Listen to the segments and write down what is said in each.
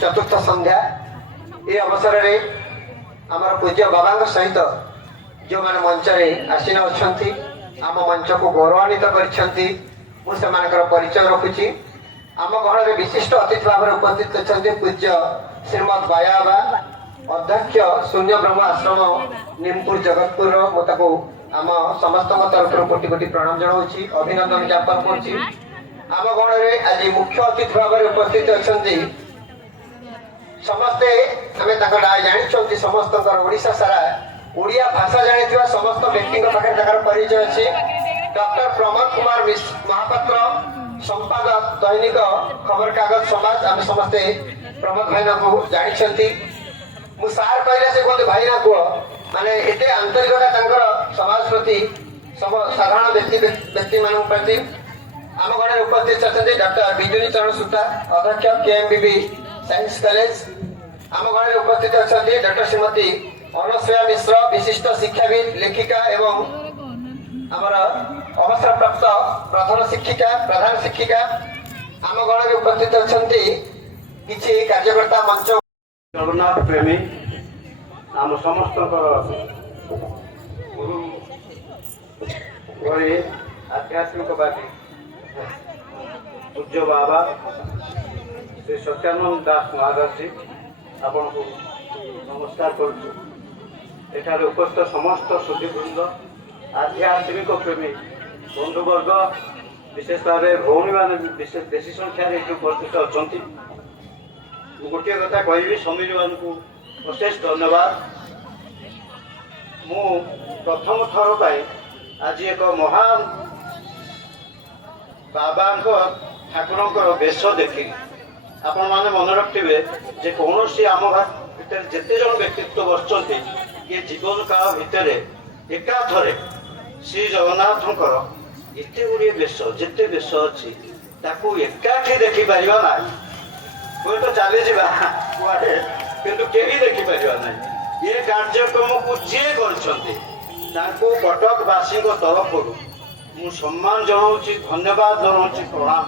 चतुर्थ संध्या ये अवसर में आमर पूज्य बाबा सहित जो मैंने मंच में आसीन अच्छा आम मंच को गौरवान्वित कर परिचय रखुची। आम गहन में विशिष्ट अतिथि भाव में उपस्थित अच्छा पूज्य श्रीमद बायाबा अध्यक्ष शून्य ब्रह्म आश्रम निमपुर जगतपुर मुझको आम समस्त तरफ कोटि कोटि प्रणाम जनाऊँगी अभिनंदन ज्ञापन करुँची। आम गण में आज मुख्य अतिथि भाव में उपस्थित अच्छा समस्ते आम जानी समस्त ओडिशा सारा ओडिया भाषा जानी समस्त व्यक्ति पाखे परिचय अच्छी। डॉक्टर प्रमोद कुमार महापात्र संपादक दैनिक खबर कागज समाज आम समस्ते प्रमोद भाईना को जानी सार कहले से कहते भाईना कह माने एते आंतरिकता समाज प्रति सब साधारण व्यक्ति मान प्रति आम गण उपस्थित अच्छा डॉक्टर बिजुली चरण सूता अध्यक्ष केएमबीबी साइंस कॉलेज। आम गण उपस्थित अच्छा डॉक्टर श्रीमती अनसुया मिश्र विशिष्ट शिक्षाविद लेखिका एवं आमर अवसर प्राप्त प्रधान शिक्षिका। आम गण में उपस्थित अच्छा किसी कार्यकर्ता मंच जगन्नाथ प्रेमी आम समस्त गुरु भरी आध्यात्मिकवादी पूज्य बाबा श्री सत्यानंद दास महाराज जी आपण को नमस्कार करुँ। उपस्थित समस्त सुधीवृंद आध्यात्मिक प्रेमी बंधुवर्ग विशेष भाव भौणी मैंने विशेष बेसी संख्यार उपस्थित अच्छा गोटे कथा कहि समीर मान को अशेष धन्यवाद। मु प्रथम थर पर आज एक महान बाबा ठाकुर वेश देखी आपण मैंने मन रखिए जे कौन सी आम भर जिते जन व्यक्तित्व बसते ये जीवन काल भितर एकाथरे श्री जगन्नाथ एते गुड़े वेश जिते वेश अच्छी ताकू एकाठी देखिपर ना हुए तो चली जाए किंतु केही देखिपर ना। ये कार्यक्रम को जी कर कटकवासी तरफ मु सम्मान जनाऊँ धन्यवाद जनाऊँ प्रणाम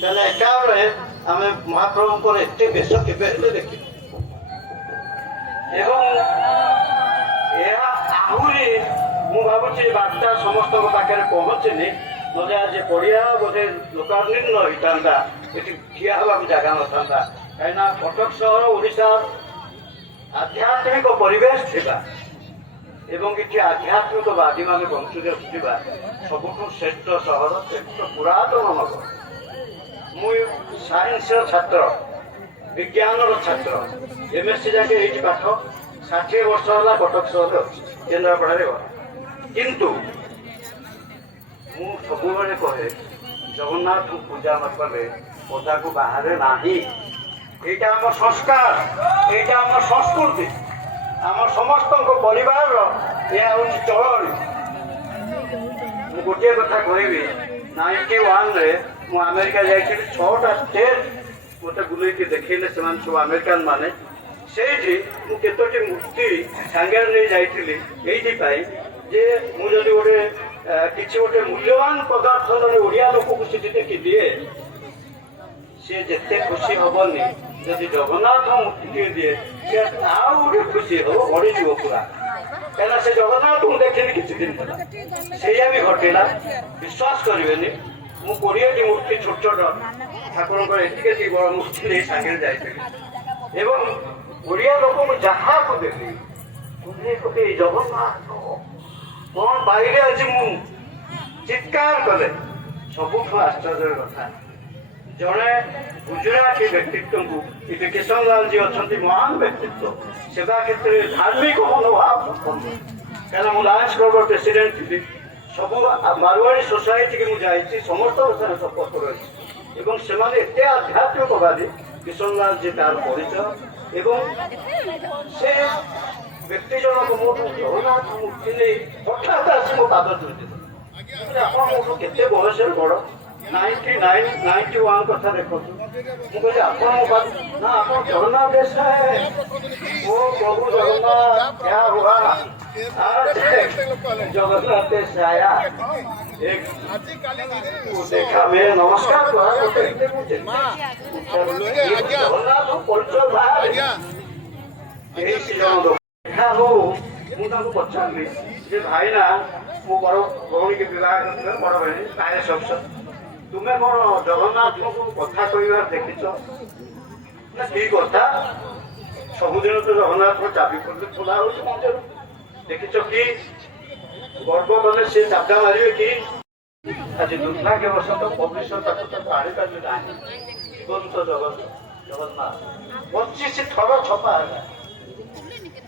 जनाऊँ एका बेले आम महाप्रभु एत बेश के देखी आहरी मु भावुँ बार्ता समस्त पाखे पहुँचनी ना आज पड़िया बोधे लोकार्णिन्न होता ये ठिया हवा जगह न था कहीं कटक सहर ओडिशा आध्यात्मिक परिवेश थिबा एवं किसी आध्यात्मिकवादी मान बंशुवा सबुठ श्रेष्ठ सहर श्रेष्ठ पुरातन नगर। मु साइंस छात्र विज्ञान छात्र एमएससी जाके ये पाठ 60 वर्ष है कटक सहर केन्द्रापड़ा किंतु मु सब कहे जगन्नाथ को पूजा न कले पदा को बाहर ना यहाँ आम संस्कार यहाँ आम संस्कृति आम समस्त परिवार यह हूँ चलनी। गोटे कथा कहबी 91 मु अमेरिका जाइए 6टा स्टेट मत बुले देखने से सब अमेरिकान माने से केतोटी मूर्ति सांगे नहीं जाइए जे मुझे गोटे किसी गोटे मूल्यवान पदार्थ जन ओडिया लोक को देखी दिए सी जिते खुशी हेनी जदि जगन्नाथ मूर्ति दिए सी आगे खुशी हम बढ़ी पूरा कहीं से जगन्नाथ को देखनी किसी दिन से भी घटला विश्वास करेंगे मु 20टी मूर्ति छोट छोट ठाकुर एति बड़ मूर्ति नहीं सागे जाइए ओडिया लोक जहाँ को देखी जगन्नाथ कौन पाइले आज मु चित्कार कले सबुठ आश्चर्य कथा जड़े गुजराती व्यक्तित्व को ये किशन लाल जी अच्छा महान व्यक्तित्व सेवा क्षेत्र में धार्मिक मनोभाव कहीं मुझे लायंस क्लब प्रेसिडेंट थी सब मारवाड़ी सोसाइटी की मुझे समस्त सपोर्ट कर एत आध्यात्मिकवादी किशन लाल जी तार परिचय एवं से व्यक्ति जनक मो जगन्नाथ मूर्ति नहीं हठात आसी मो पाद धुई आप बयस बड़ 91 कथा देखो ମୁଁ କହିଲି ଆପଣ ନା ଆପଣ ଜଗନ୍ନାଥ ଦେଶାଏ ଓ ପ୍ରଭୁ ଜଗନ୍ନାଥ क्या हुआ आज जगन्नाथ देश आया एक देखा मैं नमस्कार करा जगन्नाथ परिचय बाहर देखा हो ମୁଁ ତାଙ୍କୁ ପଚାରିଲି ଯେ ଭାଇନା ମୁଁ ବଡ଼ ଭଉଣୀକି ବିବାହ କରିଥିଲେ ବଡ଼ ଭାଇ ପାଏସ୍ ଅଫିସର ତୁମେ କ'ଣ ଜଗନ୍ନାଥଙ୍କୁ କଥା କହିବାର ଦେଖିଛ ନା କି କଥା ସବୁଦିନ ତ ଜଗନ୍ନାଥଙ୍କ ଚାବି ଖୋଲି ଖୋଲା ହେଉଛି ମନ୍ଦିର ଦେଖିଛ କି ଗର୍ବ କଲେ ସେ ଚାପା ମାରିବେ କି ଆଜି ଦୁର୍ଭାଗ୍ୟବଶତଃ ପବିତ୍ର ତାକୁ ତାକୁ ଆଣିପାରିଲେ ନାହିଁ ଜୀବନ୍ତ ଜଗନ୍ନାଥ 25 ଥର ଛପା ହେଲା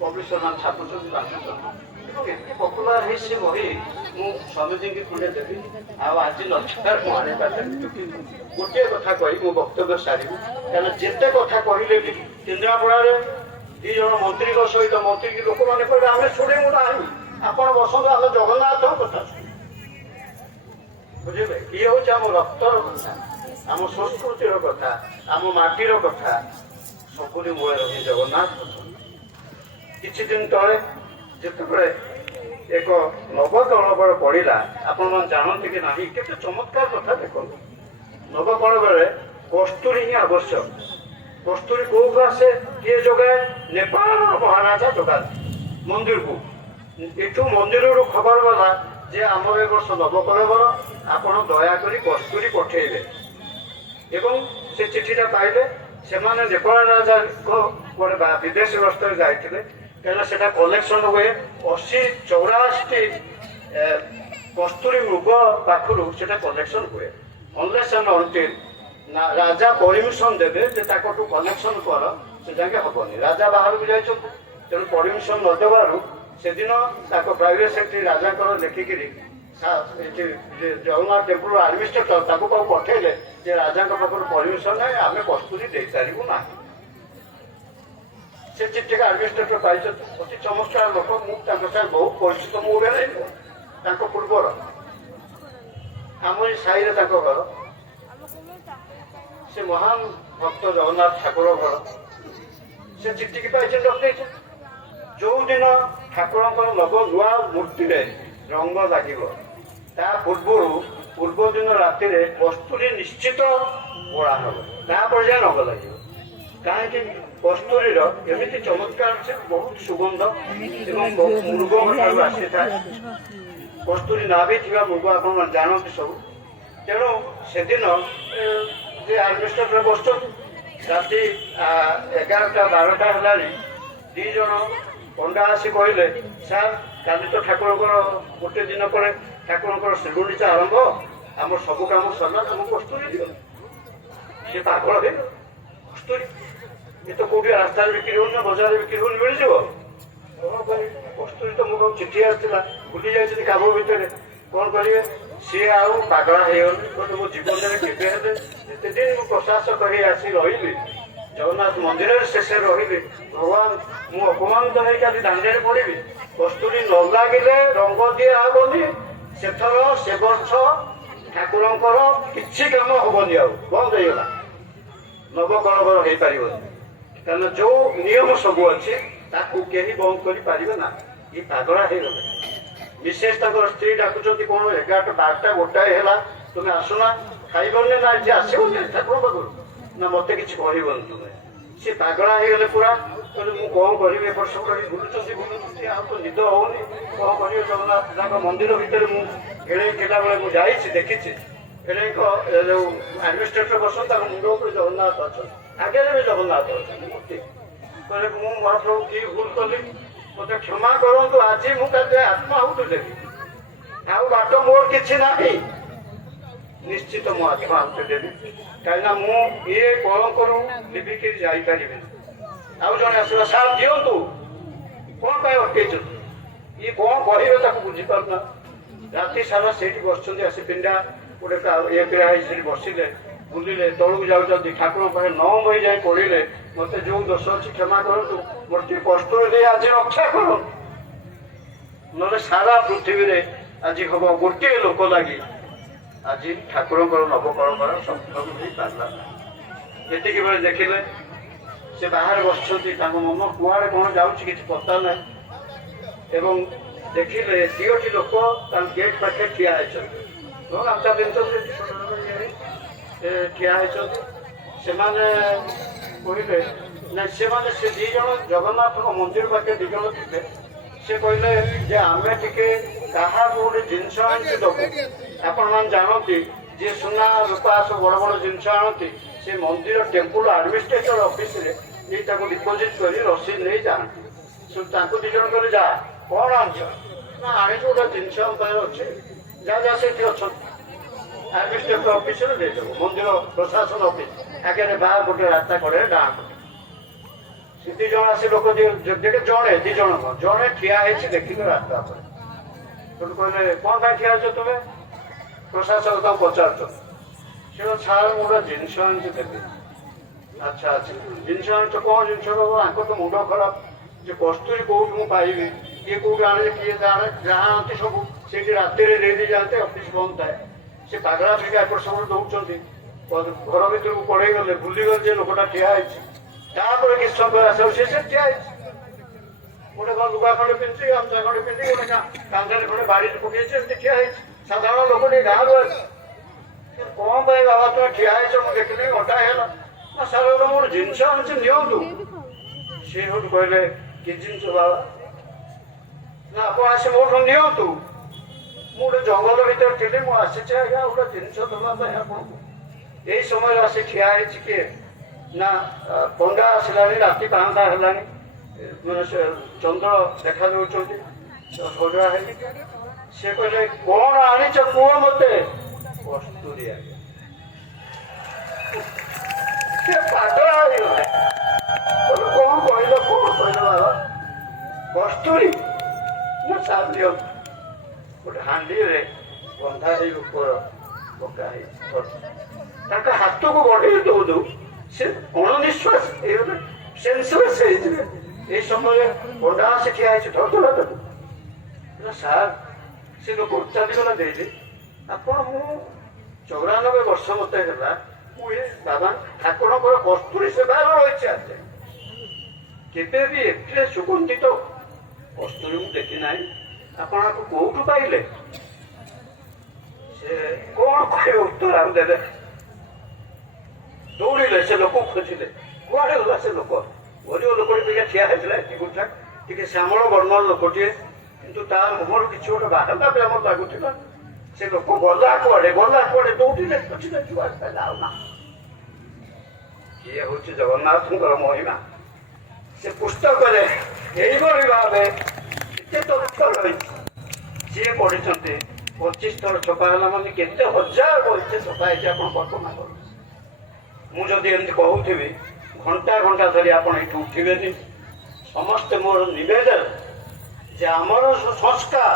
ପବିତ୍ର ନାମ ଛାପୁଛନ୍ତି ବାଣ୍ଟୁଛନ୍ତି ଏବଂ ଏତେ ପପୁଲାର ହେଇ ସେ ବହି ମୁଁ ସ୍ୱାମୀଜୀଙ୍କୁ ଖଣ୍ଡେ ଦେବି ଆଉ ଆଜି ଲକ୍ଷ୍ୟକାର ମୁଁ ଆଣିପାରିଲି ଗୋଟିଏ କଥା କହି ମୁଁ ବକ୍ତବ୍ୟ ସାରିବି କାରଣ ଯେତେ କଥା କହିଲେ ବି କେନ୍ଦ୍ରାପଡ଼ାରେ 2 ଜଣ ମନ୍ତ୍ରୀଙ୍କ ସହିତ ମନ୍ତ୍ରୀ ଲୋକମାନେ କହିଲେ ଆମେ ଶୁଣିବୁ ନାହିଁ ଆପଣ ବସନ୍ତୁ ଆମେ ଜଗନ୍ନାଥଙ୍କ କଥା ବୁଝିଲେ ଇଏ ହେଉଛି ଆମ ରକ୍ତର କଥା ଆମ ସଂସ୍କୃତିର କଥା ଆମ ମାଟିର କଥା ସବୁରି ମୂଳରେ ରହି ଜଗନ୍ନାଥ କଥା କିଛି ଦିନ ତଳେ ଯେତେବେଳେ ଏକ ନବକଳେବର ପଡ଼ିଲା ଆପଣମାନେ ଜାଣନ୍ତି କି ନାହିଁ କେତେ ଚମତ୍କାର କଥା ଦେଖନ୍ତୁ ନବକଳେବରରେ କସ୍ତୁରୀ ହିଁ ଆବଶ୍ୟକ କସ୍ତୁରୀ କୋଉଠୁ ଆସେ କିଏ ଯୋଗାଏ ନେପାଳର ମହାରାଜା ଯୋଗାନ୍ତି ମନ୍ଦିରକୁ ଏଠୁ ମନ୍ଦିରରୁ ଖବର ଗଲା ଯେ ଆମର ଏ ବର୍ଷ ନବକଳେବର ଆପଣ ଦୟାକରି କସ୍ତୁରୀ ପଠେଇବେ ଏବଂ ସେ ଚିଠିଟା ପାଇଲେ ସେମାନେ ନେପାଳ ରାଜାଙ୍କ ବିଦେଶ ଗସ୍ତରେ ଯାଇଥିଲେ କାହିଁକିନା ସେଟା କଲେକ୍ସନ ହୁଏ 80-84 କସ୍ତୁରୀ ମୃଗ ପାଖରୁ ସେଟା କଲେକ୍ସନ ହୁଏ ଅନଲେସ୍ ଆଣ୍ଡ ଅନଟିଲ୍ ରାଜା ପରମିଶନ ଦେବେ ଯେ ତାଙ୍କଠୁ କଲେକ୍ସନ କର ସେ ଯାକେ ହବନି ରାଜା ବାହାରକୁ ଯାଇଛନ୍ତି ତେଣୁ ପରମିଶନ ନ ଦେବାରୁ ସେଦିନ ତାଙ୍କ ପ୍ରାଇଭେଟ ସେକ୍ରେଟାରୀ ରାଜାଙ୍କର ଲେଖିକିରି ଏଠି ଜଗନ୍ନାଥ ଟେମ୍ପୁଲ ଆଡମିନିଷ୍ଟ୍ରେଟର ତାକୁ କାହାକୁ ପଠେଇଲେ ଯେ ରାଜାଙ୍କ ପାଖରୁ ପରମିଶନ ନାହିଁ ଆମେ କସ୍ତୁରୀ ଦେଇପାରିବୁ ନାହିଁ ସେ ଚିଠିକା ଆଡମିନିଷ୍ଟ୍ରେଟର ପାଇଛନ୍ତି ଅତି ଚମତ୍କାର ଲୋକ ମୁଁ ତାଙ୍କ ସାଙ୍ଗେ ବହୁତ ପରିଚିତ ମୁଁ ଓଡିଆ ତାଙ୍କ ପୂର୍ବର ଆମ ଏ ସାହିରେ ତାଙ୍କ ଘର ସେ ମହାନ ଭକ୍ତ ଜଗନ୍ନାଥ ଠାକୁର ଘର ସେ ଚିଠିକି ପାଇଛନ୍ତି ରଖିଦେଇଛନ୍ତି ଯୋଉଦିନ ଠାକୁରଙ୍କର ନୂଆ ମୂର୍ତ୍ତିରେ ରଙ୍ଗ ଲାଗିବ ତା ପୂର୍ବ ଦିନ ରାତିରେ କସ୍ତୁରୀ ନିଶ୍ଚିତ ବୋଳା ହବ ତାପରେ ଯାଏ ରଙ୍ଗ ଲାଗିବ କାହିଁକି କସ୍ତୁରୀର ଏମିତି ଚମତ୍କାର ସେ ବହୁତ ସୁଗନ୍ଧ ଏବଂ ମୃଗ ଠାରୁ ଆସିଥାଏ କସ୍ତୁରୀ ନାଭି ଥିବା ମୃଗ ଆପଣମାନେ ଜାଣନ୍ତି ସବୁ ତେଣୁ ସେଦିନ ଯେ ଆଡମିନିଷ୍ଟ୍ରେଟର ବସୁଛନ୍ତି ରାତି 11ଟା 12ଟା ହେଲାଣି 2 ଜଣ ପଣ୍ଡା ଆସି କହିଲେ ସାର୍ କାଲି ତ ଠାକୁରଙ୍କର ଗୋଟେ ଦିନ ପରେ ଠାକୁରଙ୍କର ଶ୍ରୀଗୁଣ୍ଡିଚା ଆରମ୍ଭ ଆମର ସବୁ କାମ ସରିଲା ତମକୁ କସ୍ତୁରୀ ଦିଅ ସେ ପାଗଳ ହେଇଗଲ କସ୍ତୁରୀ ଏ ତ କୋଉଠି ରାସ୍ତାରେ ବିକ୍ରି ହଉନି ନା ବଜାରରେ ବିକ୍ରି ହଉନି ମିଳିଯିବ କଣ କରିବେ କସ୍ତୁରୀ ତ ମୋ ପାଖକୁ ଚିଠି ଆସିଥିଲା ଭୁଲି ଯାଇଛନ୍ତି କାମ ଭିତରେ କଣ କରିବେ ସିଏ ଆଉ ପାଗଳା ହେଇଗଲେ କହିଲେ ମୋ ଜୀବନରେ କେବେ ହେଲେ ଯେତେ ଦିନ ମୁଁ ପ୍ରଶାସକ ହେଇ ଆସି ରହିଲି ଜଗନ୍ନାଥ ମନ୍ଦିରରେ ଶେଷରେ ରହିଲି ଭଗବାନ ମୁଁ ଅପମାନିତ ହେଇ କାଲି ଦାଣ୍ଡରେ ପଡ଼ିବି କସ୍ତୁରୀ ନ ଲାଗିଲେ ରଙ୍ଗ ଦିଆ ହବନି ସେଥର ସେ ବର୍ଷ ଠାକୁରଙ୍କର କିଛି କାମ ହବନି ଆଉ ବନ୍ଦ ହେଇଗଲା ନବକଳେବର ହେଇପାରିବନି କାରଣ ଯୋଉ ନିୟମ ସବୁ ଅଛି ତାକୁ କେହି ବନ୍ଦ କରିପାରିବେ ନା ଏ ପାଗଳା ହେଇଗଲେ ବିଶେଷ ତାଙ୍କର ସ୍ତ୍ରୀ ଡାକୁଛନ୍ତି କଣ 11ଟା 12ଟା 1ଟାଏ ହେଲା ତୁମେ ଆସୁନା ଖାଇବନି ନା ଯେ ଆସିବନି ଠାକୁର ପାଖରୁ ନା ମତେ କିଛି କହିବନି ତୁମେ ସେ ପାଗଳା ହେଇଗଲେ ପୁରା କହିଲେ ମୁଁ କଣ କରିବି ଏପଟ ସେପଟ ବୁଲୁଛନ୍ତି ଆଉ ତ ନିଦ ହଉନି କଣ କରିବେ ଜଗନ୍ନାଥ ତାଙ୍କ ମନ୍ଦିର ଭିତରେ ମୁଁ ଏଣେଇ ଥିଲାବେଳେ ମୁଁ ଯାଇଛି ଦେଖିଛି ଏଣେଇଙ୍କ ଯୋଉ ଆଡମିନିଷ୍ଟ୍ରେଟର ବସନ୍ତି ତାଙ୍କ ମୁଣ୍ଡ ଉପରେ ଜଗନ୍ନାଥ ଅଛନ୍ତି ଆଗରେ ବି ଜଗନ୍ନାଥ ଅଛନ୍ତି ମୂର୍ତ୍ତି କହିଲେ ମୁଁ ମହାପ୍ରଭୁ କି ଭୁଲ କଲି ମତେ କ୍ଷମା କରନ୍ତୁ ଆଜି ମୁଁ ତାକୁ ଆତ୍ମାହୁତି ଦେବି ଆଉ ବାଟ ମୋର କିଛି ନାହିଁ ନିଶ୍ଚିତ ମୁଁ ଆତ୍ମାହୁତି ଦେବି କାହିଁକିନା ମୁଁ ଇଏ କଳଙ୍କରୁ ଲିଭିକିରି ଯାଇପାରିବିନି ଆଉ ଜଣେ ଆସିଲା ସାର୍ ଦିଅନ୍ତୁ କଣ ପାଇଁ ଅଟକେଇଛନ୍ତି ଇଏ କଣ କହିବେ ତାକୁ ବୁଝିପାରୁନା ରାତି ସାରା ସେଇଠି ବସିଛନ୍ତି ଆସି ପିଣ୍ଡା ଗୋଟେ ଇଏ ପିଲା ହେଇ ସେଠି ବସିଲେ ବୁଲିଲେ ତଳକୁ ଯାଉଛନ୍ତି ଠାକୁରଙ୍କ ପାଖରେ 9 ବହି ଯାଇ ପଢିଲେ ମତେ ଯୋଉ ଦୋଷ ଅଛି କ୍ଷମା କରନ୍ତୁ ମୋର ଟିକେ କଷ୍ଟ ଦେଇ ଆଜି ରକ୍ଷା କରନ୍ତୁ ନହେଲେ ସାରା ପୃଥିବୀରେ ଆଜି ହବ ଗୋଟିଏ ଲୋକ ଲାଗି ଆଜି ଠାକୁରଙ୍କର ନବକଳେବର ସମ୍ପୂର୍ଣ୍ଣ ହେଇପାରିଲା ଏତିକି ବେଳେ ଦେଖିଲେ ସେ ବାହାରେ ବସିଛନ୍ତି, ତାଙ୍କ ମନ କୁଆଡ଼େ କ'ଣ ଯାଉଛି କିଛି ପତା ନାହିଁ। ଏବଂ ଦେଖିଲେ ଦିଓଟି ଲୋକ ତାଙ୍କ ଗେଟ୍ ପାଖରେ ଠିଆ ହେଇଛନ୍ତି ଏବଂ ଗାମୁଛା ପିନ୍ଧୁଛନ୍ତି, ଠିଆ ହେଇଛନ୍ତି। ସେମାନେ କହିଲେ ନା, ସେମାନେ ସେ ଦି ଜଣ ଜଗନ୍ନାଥଙ୍କ ମନ୍ଦିର ପାଖରେ ଦି ଜଣ ଥିଲେ। ସେ କହିଲେ ଯେ ଆମେ ଟିକେ କାହାକୁ ଗୋଟେ ଜିନିଷ ଆଣିକି ଦେବୁ। ଆପଣମାନେ ଜାଣନ୍ତି ଯିଏ ସୁନା ରୂପା ସବୁ ବଡ଼ ବଡ଼ ଜିନିଷ ଆଣନ୍ତି, ସେ ମନ୍ଦିର ଟେମ୍ପୁଲ ଆଡମିନିଷ୍ଟ୍ରେଟର ଅଫିସରେ ନେଇ ତାକୁ ଡିପୋଜିଟ୍ କରି ରସିଦ ନେଇ ଯାଆନ୍ତି। ତାଙ୍କୁ ଦି ଜଣ କହିଲେ ଯା, କ'ଣ ଆଣିଛ? ନା ଆଣିଛୁ ଗୋଟେ ଜିନିଷ ପାଇଁ ଅଛି, ଯାହା ଯାହା ସେଠି ଅଛନ୍ତି ଆଡମିନିଷ୍ଟ୍ରେଟର ଅଫିସରେ ଦେଇଦେବୁ। ମନ୍ଦିର ପ୍ରଶାସନ ଅଫିସ ଆଗରେ ବାହାର ଗୋଟେ ରାସ୍ତା କଡ଼ରେ ଡାହାଣ ପଟେ ସେ ଦି ଜଣ ଆସି ଲୋକ ଜଣେ ଦି ଜଣ ଜଣେ ଠିଆ ହେଇଛି ଦେଖିଲେ ରାସ୍ତା ଉପରେ। ସେଠୁ କହିଲେ କ'ଣ ପାଇଁ ଠିଆ ହେଇଛ ତୁମେ? ପ୍ରଶାସନ ତାଙ୍କୁ ପଚାରୁଛ। ସେ ସାର୍ ମୁଁ ଗୋଟେ ଜିନିଷ ଆଣିଛି ଦେବି। ଆଚ୍ଛା ଆଚ୍ଛା, ଜିନିଷ ଆଣିଛ, କ'ଣ ଜିନିଷ ଦେବ? ଆଙ୍କର ତ ମୁଣ୍ଡ ଖରାପ, ଯେ କସ୍ତୁରୀ କୋଉଠି ମୁଁ ପାଇବି, କିଏ କୋଉଠି ଆଣେ, କିଏ ଜାଣେ, ଯାହା ଆଣନ୍ତି ସବୁ ସେଇଠି ରାତିରେ ଦେଇଦେଇ ଯାଆନ୍ତି, ଅଫିସ ବନ୍ଦ ଥାଏ। ସେ ପାଗଳା ଫିକା ଏପଟ ସେପଟ ଦଉଛନ୍ତି। ଘର ଭିତରକୁ ପଳେଇ ଗଲେ, ଭୁଲିଗଲେ ଯେ ଲୋକଟା ଠିଆ ହେଇଛି। ତାପରେ କିଛି ସମୟ ଆସିବ ସେ ଠିଆ ହେଇଛି, ଗୋଟେ ଲୁଗା ଖଣ୍ଡେ ପିନ୍ଧି, ଗାମୁଛା ଖଣ୍ଡେ ପିନ୍ଧି, ଗୋଟେ କାନ୍ଧରେ ଖଣ୍ଡେ ବାଡ଼ି ପକେଇଛି, ଏମିତି ଠିଆ ହେଇଛି। ସାଧାରଣ ଲୋକ ଟିକେ ଗାଁରୁ ଅଛି। କ'ଣ ପାଇଁ ବାବା ତୁମେ ଠିଆ ହେଇଛ? ମୁଁ ଦେଖିଲି ଘଣ୍ଟା ହେଇଗଲା। ନା ସାର୍ ଗୋଟେ ମୋର ଜିନିଷ ଆଣିଛି, ନିଅନ୍ତୁ। ସେ ସେଠୁ କହିଲେ କି ଜିନିଷ ବାବା? ନା ଆପଣ ଆସି ମୋଠୁ ନିଅନ୍ତୁ। ମୁଁ ଗୋଟେ ଜଙ୍ଗଲ ଭିତରେ ଥିଲି, ମୁଁ ଆସିଛି ଆଜ୍ଞା ଗୋଟେ ଜିନିଷ ଦେବା ପାଇଁ ଆପଣଙ୍କୁ। ଏଇ ସମୟରେ ଆସି ଠିଆ ହେଇଛି କିଏ? ନା ପଣ୍ଡା ଆସିଲାଣି, ରାତି 5ଟା ହେଲାଣି, ମାନେ ସେ ଚନ୍ଦ୍ର ଦେଖା ଦେଉଛନ୍ତି ସଜା ହେଇକି। ସେ କହିଲେ କ'ଣ ଆଣିଛ କୁହ ମତେ? କସ୍ତୁରୀ ଆଜ୍ଞା। ସେ ପାଗଳା ହେଇଗଲେ। କ'ଣ କହିଲ, କ'ଣ କହିଲ ବାବା? କସ୍ତୁରୀ? ନା ସାର୍ ଦିଅନ୍ତୁ। ଗୋଟେ ହାଣ୍ଡିରେ ବନ୍ଧା ହେଇ ଉପର ପକା ହେଇଛି। ତାଙ୍କ ହାତକୁ ବଢ଼େଇ ଦଉ ଦଉ ସେ ଅଣନିଶ୍ୱାସ ହେଇଗଲେ, ସେନ୍ସଲେସ୍ ହେଇଯିବେ। ଏଇ ସମୟରେ ପଣ୍ଡା ଆସି ଠିଆ ହେଇଛି, ଧରିଦେଲା ତାକୁ। ସାର୍ ସେ ଲୋକ ଚାଲିଗଲା ଦେଇଛି। ଆପଣ, ମୁଁ 94 ବର୍ଷ ମତେ ହେଲା, ମୁଁ ଏ ବାବା ଠାକୁରଙ୍କର କସ୍ତୁରୀ ସେବାରେ ରହିଛି। ଆଜି କେବେ ବି ଏତେ ସୁଗନ୍ଧିତ କସ୍ତୁରୀ ମୁଁ ଦେଖି ନାହିଁ। ଆପଣ ଆକୁ କୋଉଠୁ ପାଇଲେ? ସେ କ'ଣ କହିବେ ଉତ୍ତର ଆଉ ଦେଲେ? ଦୌଡ଼ିଲେ, ସେ ଲୋକ ଖୋଜିଲେ, କୁଆଡ଼େ ଗଲା ସେ ଲୋକ? ଗରିବ ଲୋକଟି ଟିକେ ଠିଆ ହେଇଥିଲା, ଟିକେ ଶ୍ୟାମଳ ବର୍ଣ୍ଣର ଲୋକଟିଏ, କିନ୍ତୁ ତା ମୁହଁରୁ କିଛି ଗୋଟେ ବାହାରିଲା ବି ଆମର ଲାଗୁଥିଲା। ସେ ଲୋକ ଗଲା କୁଆଡ଼େ ଦୌଡ଼ିଲେ, ଖୋଜିଲେ, ଯୁଆଡ଼େ ପାଇଲା ଆଉ ନା। ଇଏ ହଉଛି ଜଗନ୍ନାଥଙ୍କର ମହିମା। ସେ ପୁସ୍ତକରେ ଏଇଭଳି ଭାବେ କେତେ ତଥ୍ୟ ରହିଛି। ସିଏ ପଢିଛନ୍ତି, 25 ଥର ଛପା ହେଲା ମାନେ କେତେ ହଜାର ବହି ଛପା ହେଇଛି ଆପଣ କଳ୍ପନା କରନ୍ତୁ। ମୁଁ ଯଦି ଏମିତି କହୁଥିବି ଘଣ୍ଟା ଘଣ୍ଟା ଧରି ଆପଣ ଏଠି ଉଠିବେନି। ସମସ୍ତେ ମୋର ନିବେଦନ ଯେ ଆମର ସଂସ୍କାର,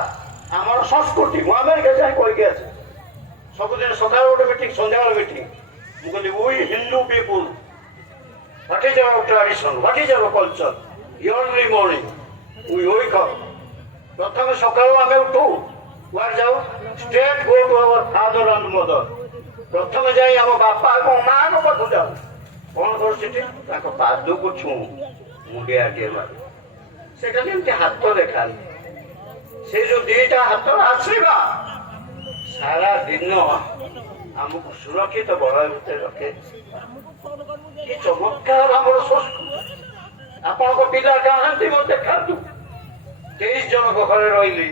ଆମର ସଂସ୍କୃତି, ମୁଁ ଆମେରିକା ଯାଇ କହିକି ଆସେ। ସବୁଦିନ ସକାଳ ଗୋଟେ ମିଟିଂ, ସନ୍ଧ୍ୟାବେଳେ ମିଟିଂ। ମୁଁ କହିଲି we Hindu people, what is our tradition, what is our culture, early morning we wake up. ପ୍ରଥମେ ସକାଳୁ ଆମେ ଉଠୁ, କୁଆଡ଼େ ଯାଉ? Straight go to our father and mother. ପ୍ରଥମେ ଯାଇ ଆମ ବାପା ଏବଂ ମାଆଙ୍କ ପାଖକୁ ଯାଉ। କ'ଣ କରୁ ସେଠି? ତାଙ୍କ ପାଦକୁ ଛୁଁ, ମୁଣ୍ଡିଆଟିଏ ମାରୁ। ସେଟା ଯେମିତି ହାତ ଦେଖାନ୍ତି। ସେ ଯୋଉ ଦିଟା ହାତର ଆଶୀର୍ବାଦ ସାରା ଦିନ ଆମକୁ ସୁରକ୍ଷିତ ବଳୟ ଭିତରେ ରଖେ। କି ଚମତ୍କାର ଆମର ସଂସ୍କୃତି। ଆପଣଙ୍କ ପିଲା କାହାନ୍ତି ମୋତେ ଦେଖାନ୍ତୁ। 23 ଜଣଙ୍କ ଘରେ ରହିଲି,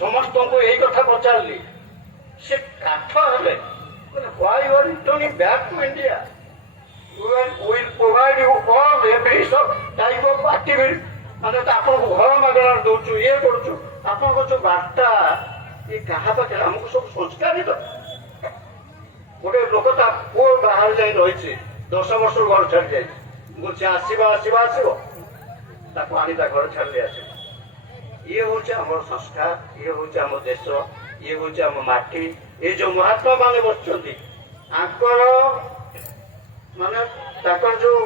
ସମସ୍ତଙ୍କୁ ଏଇ କଥା ପଚାରିଲି। ସେ କାଠ ହେଲେ, why you are returning back to India? We will provide you all every type of activity. ମାନେ ଆପଣଙ୍କୁ ଘର ମାଗଣାରେ ଦଉଛୁ, ଇଏ କରୁଛୁ। ଆପଣଙ୍କ ଯୋଉ ବାର୍ତ୍ତା ଏ କାହା ପାଖରେ? ଆମକୁ ସବୁ ସଂସ୍କାରିତ। ଗୋଟେ ଲୋକ ତା ପୁଅ ବାହାରେ ଯାଇ ରହିଛି, 10 ବର୍ଷରୁ ଘର ଛାଡ଼ି ଯାଇଛି। ମୁଁ ସେ ଆସିବ ତାକୁ ଆଣି ତା ଘର ଛାଡ଼ି ଆସିବ। ଇଏ ହଉଛି ଆମର ସଂସ୍କାର, ଇଏ ହଉଛି ଆମ ଦେଶ, ଇଏ ହଉଛି ଆମ ମାଟି। ଏ ଯୋଉ ମହାତ୍ମା ମାନେ ବସିଛନ୍ତି, ତାଙ୍କର ମାନେ ତାଙ୍କର ଯୋଉ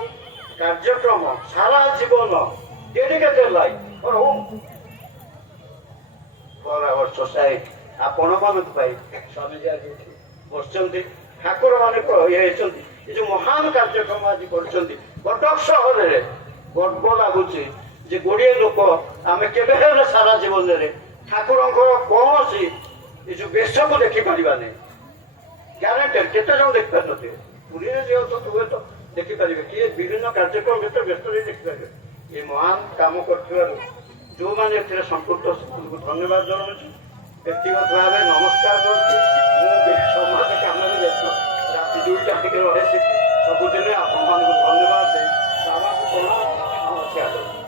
କାର୍ଯ୍ୟକ୍ରମ, ସାରା ଜୀବନ dedicated life for home, for our society. ଆପଣମାନଙ୍କ ପାଇଁ ସ୍ୱାମୀଜୀ ଆଜି ବସିଛନ୍ତି, ଠାକୁର ମାନେ ଇଏ ହେଇଛନ୍ତି। ଏ ଯୋଉ ମହାନ କାର୍ଯ୍ୟକ୍ରମ ଆଜି କରିଛନ୍ତି କଟକ ସହରରେ ଗର୍ବ ଲାଗୁଛି ଯେ ଗୁଡ଼ିଏ ଲୋକ ଆମେ କେବେ ହେଲେ ସାରା ଜୀବନରେ ଠାକୁରଙ୍କର କୌଣସି ଏ ଯୋଉ ବେଶକୁ ଦେଖିପାରିବାନି। ଗ୍ୟାରେଣ୍ଟେଡ କେତେ ଜଣ ଦେଖିପାରିନଥିବେ, ପୁରୀରେ ଯିଏ ଅଛନ୍ତି ହୁଏତ ଦେଖିପାରିବେ, କିଏ ବିଭିନ୍ନ କାର୍ଯ୍ୟକ୍ରମ ଭିତରେ ବ୍ୟସ୍ତ ରହି ଦେଖିପାରିବେ। ଏ ମହାନ କାମ କରିଥିବାରୁ ଯେଉଁମାନେ ଏଥିରେ ସମ୍ପୃକ୍ତ ସେମାନଙ୍କୁ ଧନ୍ୟବାଦ ଜଣାଉଛି। ବ୍ୟକ୍ତିଗତ ଭାବେ ନମସ୍କାର କରୁଛି। ମୁଁ ସମାଜ କାମରେ ବ୍ୟସ୍ତ, ରାତି 2ଟା ଟିକେ ରହେ ସେଠି, ସବୁଦିନେ ଆପଣମାନଙ୍କୁ ଧନ୍ୟବାଦ ଦେଇ ବାବାଙ୍କୁ ପ୍ରଣାମ ନମସ୍କାର କରୁଛି।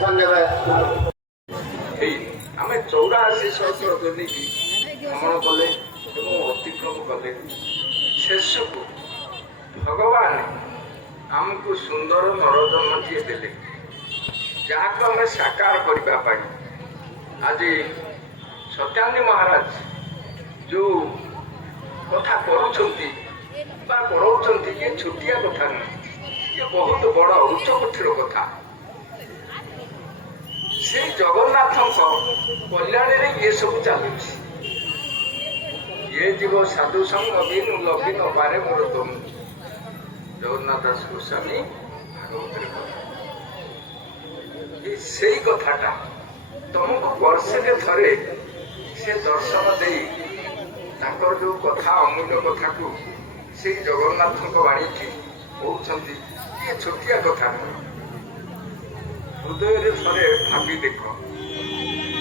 ଧନ୍ୟବାଦ। ଆମେ 84 ଦୁର୍ନୀତି ଭ୍ରମଣ କଲେ ଏବଂ ଅତିକ୍ରମ କଲେ। ଶେଷକୁ ଭଗବାନ ଆମକୁ ସୁନ୍ଦର ନରଜନ୍ମଟିଏ ଦେଲେ, ଯାହାକୁ ଆମେ ସାକାର କରିବା ପାଇଁ ଆଜି ସତ୍ୟାନନ୍ଦୀ ମହାରାଜ ଯେଉଁ କଥା କରୁଛନ୍ତି ବା କରାଉଛନ୍ତି, ଇଏ ଛୋଟିଆ କଥା ନୁହେଁ, ଇଏ ବହୁତ ବଡ଼ ଉଚ୍ଚକୋଟୀର କଥା। ସେଇ ଜଗନ୍ନାଥଙ୍କ କଲ୍ୟାଣରେ ଇଏ ସବୁ ଚାଲୁଛି। ଇଏ ଯିବ ସାଧୁ ସଙ୍ଗ ବିନୁ ଲବିନ ପାରେ ମୋର ତମୁ, ଜଗନ୍ନାଥ ଦାସ ଗୋସ୍ୱାମୀ ଭାଗବତରେ କଥା। ସେଇ କଥାଟା ତମକୁ ବର୍ଷକେ ଥରେ ସେ ଦର୍ଶନ ଦେଇ ତାଙ୍କର ଯୋଉ କଥା ଅମୂଲ୍ୟ କଥାକୁ ସେଇ ଜଗନ୍ନାଥଙ୍କ ବାଣୀଟି କହୁଛନ୍ତି, ଇଏ ଛୋଟିଆ କଥା ନୁହେଁ। ହୃଦୟରେ ଥରେ ଭାବି ଦେଖ,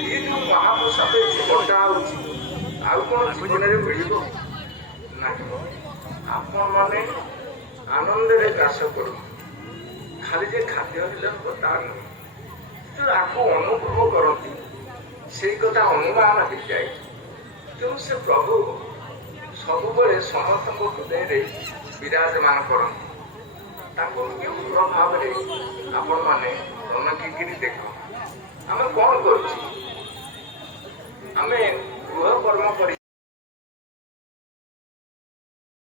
ଇଏ ଯୋଉ ମହାପ୍ରସାଦ ବଣ୍ଟା ହଉଛି ଆଉ କଣ ଜୀବନରେ ମିଳିବ ନାହିଁ। ଆପଣମାନେ ଆନନ୍ଦରେ ଗ୍ରାସ କରୁ, ଖାଲି ଯେ ଖାଦ୍ୟ ହେଲେ ତା ନୁହେଁ, ଯୋଉ ଆକୁ ଅନୁଭବ କରନ୍ତି ସେଇ କଥା ଅନୁମାନ ହେଇଯାଏ। ତେଣୁ ସେ ପ୍ରଭୁ ସବୁବେଳେ ସମସ୍ତଙ୍କ ହୃଦୟରେ ବିରାଜମାନ କରନ୍ତି। ତାଙ୍କୁ କେଉଁ ଭାବରେ ଆପଣମାନେ ତନକିକିରି ଦେଖ। ଆମେ କଣ କରୁଛୁ? ଆମେ ଗୃହ କର୍ମ କରି